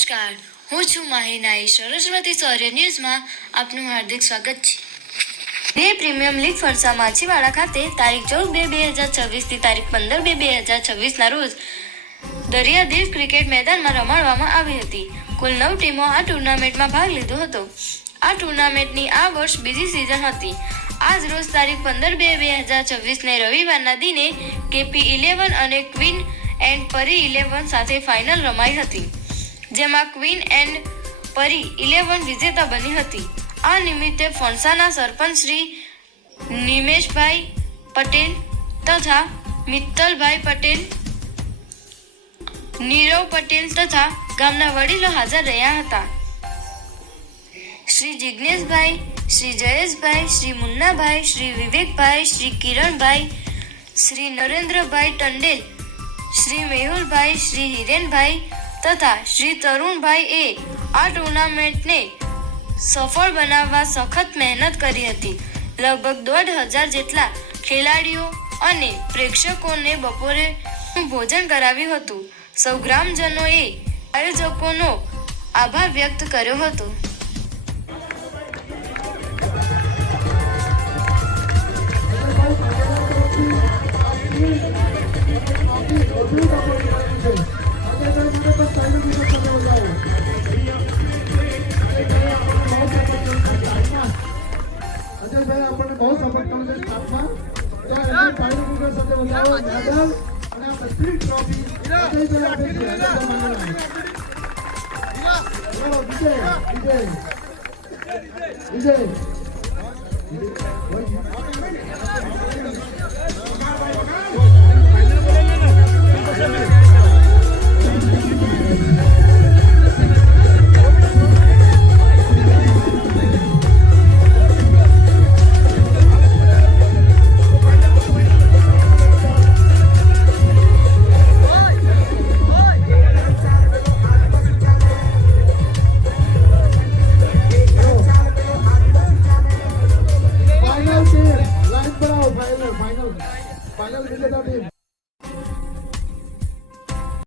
નમસ્કાર, હું છું માહિનાઈ. સરસ્વતી સૌર્ય ન્યૂઝમાં આપનું હાર્દિક સ્વાગત છે. બે પ્રીમિયમ લીગ ફરસા માછીવાડા ખાતે તારીખ 14/2/2026 થી તારીખ 15/2/2026 રોજ દરિયાદીઠ ક્રિકેટ મેદાનમાં રમાડવામાં આવી હતી. કુલ 9 ટીમો આ ટુર્નામેન્ટમાં ભાગ લીધો હતો. આ ટુર્નામેન્ટની આ વર્ષ બીજી સિઝન હતી. આજ રોજ તારીખ 15/2/2026 ને રવિવારના દિને કેપી 11 અને ક્વીન એન્ડ પરી 11 સાથે ફાઇનલ રમાઈ હતી, જેમાં ક્વીન એન્ડ પરી 11 વિજેતા બની હતી. આ નિમિત્તે ફણસાના સરપંચ શ્રી નિમેશભાઈ પટેલ તથા મિત્તલભાઈ પટેલ, નીરવ પટેલ તથા ગામના વડીલો હાજર રહ્યા હતા. શ્રી જિજ્ઞેશભાઈ, શ્રી જયેશભાઈ, શ્રી મુન્નાભાઈ, શ્રી વિવેકભાઈ, શ્રી કિરણભાઈ, શ્રી નરેન્દ્રભાઈ ટંડેલ, શ્રી મેહુલભાઈ, શ્રી હિરેનભાઈ તથા શ્રી તરુણભાઈ એ આ ટુર્નામેન્ટને સફળ બનાવવા સખત મહેનત કરી હતી. લગભગ 1,500 જેટલા ખેલાડીઓ અને પ્રેક્ષકોને બપોરે ભોજન કરાવ્યું હતું. સૌ ગ્રામજનોએ આયોજકોનો આભાર વ્યક્ત કર્યો હતો. અજયભાઈ આપણને બહુ સપોર્ટ કરે છે સ્ટાફમાં, તો એમને ફાઇનલ ક્રિકેટ સાથે વધારો મેડલ અને આ બધી ટ્રોફી અજયભાઈ આપે છે. વિજય વિજય વિજય